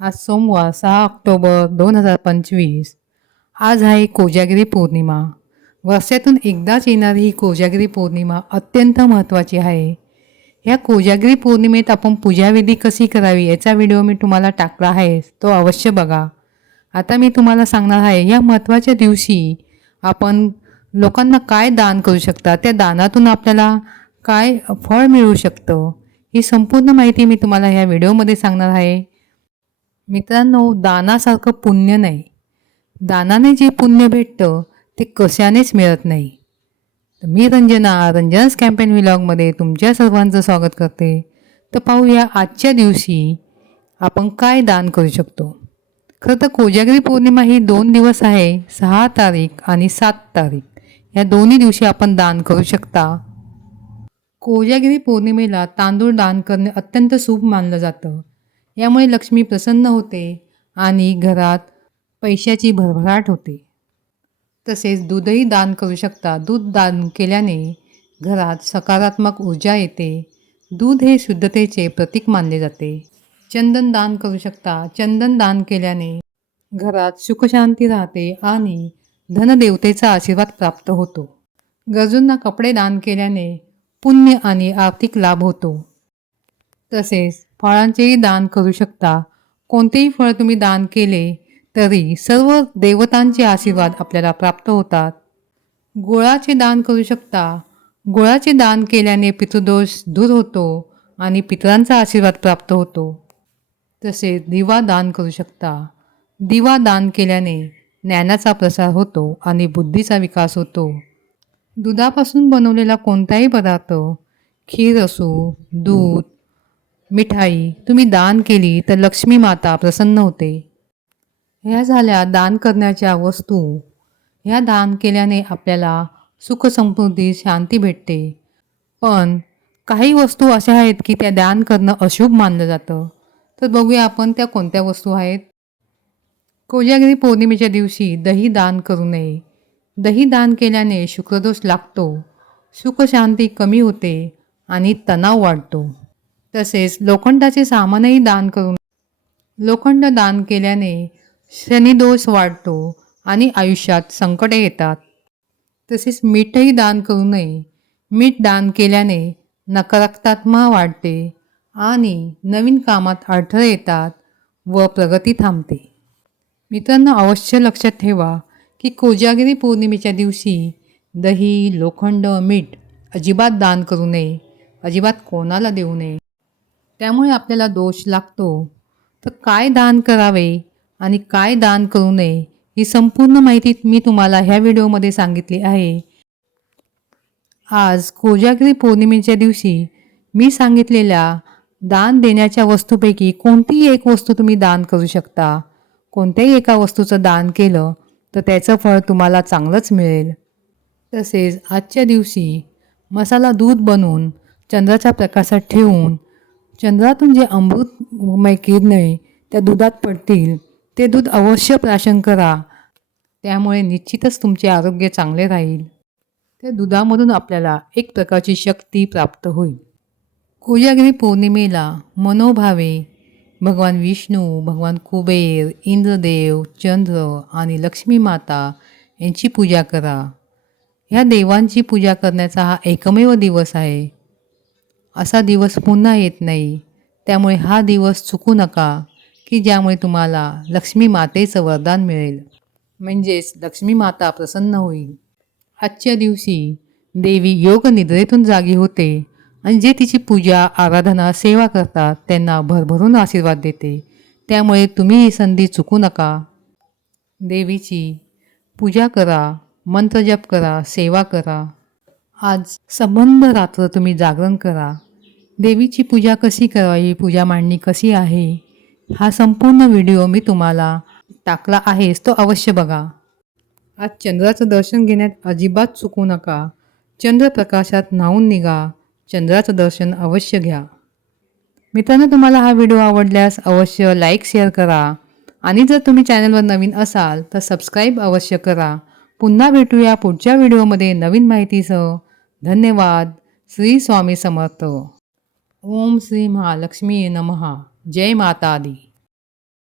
आज सोमवार सहा ऑक्टोबर दोन हजार पंचवीस. आज आहे कोजागिरी पौर्णिमा. वर्षातून एकदाच येणारी ही कोजागिरी पौर्णिमा अत्यंत महत्त्वाची आहे. ह्या कोजागिरी पौर्णिमेत आपण पूजाविधी कशी करावी याचा व्हिडिओ मी तुम्हाला टाकला आहे तो अवश्य बघा. आता मी तुम्हाला सांगणार आहे या महत्त्वाच्या दिवशी आपण लोकांना काय दान करू शकता त्या दानातून आपल्याला काय फळ मिळू शकतं ही संपूर्ण माहिती मी तुम्हाला ह्या व्हिडिओमध्ये सांगणार आहे. मित्रांनो दानासारखं पुण्य नाही. दानाने जे पुण्य भेटतं ते कशानेच मिळत नाही. तर मी रंजना रंजनास कॅम्पेन विलॉगमध्ये तुमच्या सर्वांचं स्वागत करते. तर पाहूया आजच्या दिवशी आपण काय दान करू शकतो. खरं तर कोजागिरी पौर्णिमा ही दोन दिवस आहे सहा तारीख आणि सात तारीख. या दोन्ही दिवशी आपण दान करू शकता. कोजागिरी पौर्णिमेला तांदूळ दान करणे अत्यंत शुभ मानलं जातं. यामुळे लक्ष्मी प्रसन्न होते आणि घरात पैशाची भरभराट होते. तसेच दूधही दान करू शकता. दूध दान केल्याने घरात सकारात्मक ऊर्जा येते. दूध हे शुद्धतेचे प्रतीक मानले जाते. चंदन दान करू शकता. चंदन दान केल्याने घरात सुखशांती राहते आणि धनदेवतेचा आशीर्वाद प्राप्त होतो. गरजूंना कपडे दान केल्याने पुण्य आणि आर्थिक लाभ होतो. तसेच फळांचेही दान करू शकता. कोणतेही फळ तुम्ही दान केले तरी सर्व देवतांचे आशीर्वाद आपल्याला प्राप्त होतात. गुळाचे दान करू शकता. गुळाचे दान केल्याने पितृदोष दूर होतो आणि पितरांचा आशीर्वाद प्राप्त होतो. तसेच दिवा दान करू शकता. दिवा दान केल्याने ज्ञानाचा प्रसार होतो आणि बुद्धीचा विकास होतो. दुधापासून बनवलेला कोणताही पदार्थ खीर असो दूध मिठाई तुम्ही दान केली तर लक्ष्मी माता प्रसन्न होते. ह्या झाल्या दान करण्याच्या वस्तू. ह्या दान केल्याने आपल्याला सुखसमृद्धी शांती भेटते. पण काही वस्तू अशा आहेत की त्या दान करणं अशुभ मानलं जातं. तर बघूया आपण त्या कोणत्या वस्तू आहेत. कोजागिरी पौर्णिमेच्या दिवशी दही दान करू नये. दही दान केल्याने शुक्रदोष लागतो. सुखशांती कमी होते आणि तणाव वाढतो. तसेच लोखंडाचे सामानही दान करून लोखंड दान केल्याने शनिदोष वाढतो आणि आयुष्यात संकटे येतात. तसेच मीठही दान करू नये. मीठ दान केल्याने नकारात्मक वाढते आणि नवीन कामात अडथळे येतात व प्रगती थांबते. मित्रांनो अवश्य लक्षात ठेवा की कोजागिरी पौर्णिमेच्या दिवशी दही लोखंड मीठ अजिबात दान करू नये. अजिबात कोणाला देऊ नये. त्यामुळे आपल्याला दोष लागतो. तर काय दान करावे आणि काय दान करू नये ही संपूर्ण माहिती मी तुम्हाला ह्या व्हिडिओमध्ये सांगितली आहे. आज कोजागिरी पौर्णिमेच्या दिवशी मी सांगितलेल्या दान देण्याच्या वस्तूपैकी कोणतीही एक वस्तू तुम्ही दान करू शकता. कोणत्याही एका वस्तूचं दान केलं तर त्याचं फळ तुम्हाला चांगलंच मिळेल. तसेच आजच्या दिवशी मसाला दूध बनवून चंद्राच्या प्रकाशात ठेवून चंद्रातून जे अमृतमय किरणे त्या दुधात पडतील. ते दूध अवश्य प्राशन करा. त्यामुळे निश्चितच तुमचे आरोग्य चांगले राहील. त्या दुधामधून आपल्याला एक प्रकारची शक्ती प्राप्त होईल. कोजागिरी पौर्णिमेला मनोभावे भगवान विष्णू भगवान कुबेर इंद्रदेव चंद्र आणि लक्ष्मी माता यांची पूजा करा. ह्या देवांची पूजा करण्याचा हा एकमेव दिवस आहे. असा दिवस पुन्हा येत नाही. त्यामुळे हा दिवस चुकू नका की ज्यामुळे तुम्हाला लक्ष्मी मातेचं वरदान मिळेल. म्हणजेच लक्ष्मी माता प्रसन्न होईल. आजच्या दिवशी देवी योग निद्रेतून जागी होते आणि जे तिची पूजा आराधना सेवा करतात त्यांना भरभरून आशीर्वाद देते. त्यामुळे तुम्ही ही संधी चुकू नका. देवीची पूजा करा मंत्रजप करा सेवा करा. आज संबंध रात्र तुम्ही जागरण करा. देवीची पूजा कशी करावी पूजा मांडणी कशी आहे हा संपूर्ण व्हिडिओ मी तुम्हाला टाकला आहेच तो अवश्य बघा. आज चंद्राचं दर्शन घेण्यात अजिबात चुकू नका. चंद्रप्रकाशात न्हावून निघा. चंद्राचं दर्शन अवश्य घ्या. मित्रांनो तुम्हाला हा व्हिडिओ आवडल्यास अवश्य लाईक शेअर करा. आणि जर तुम्ही चॅनलवर नवीन असाल तर सबस्क्राईब अवश्य करा. पुन्हा भेटूया पुढच्या व्हिडिओमध्ये नवीन माहितीसह. धन्यवाद. श्री स्वामी समर्थ. ओम श्री महालक्ष्मी नमहा जय माता दी.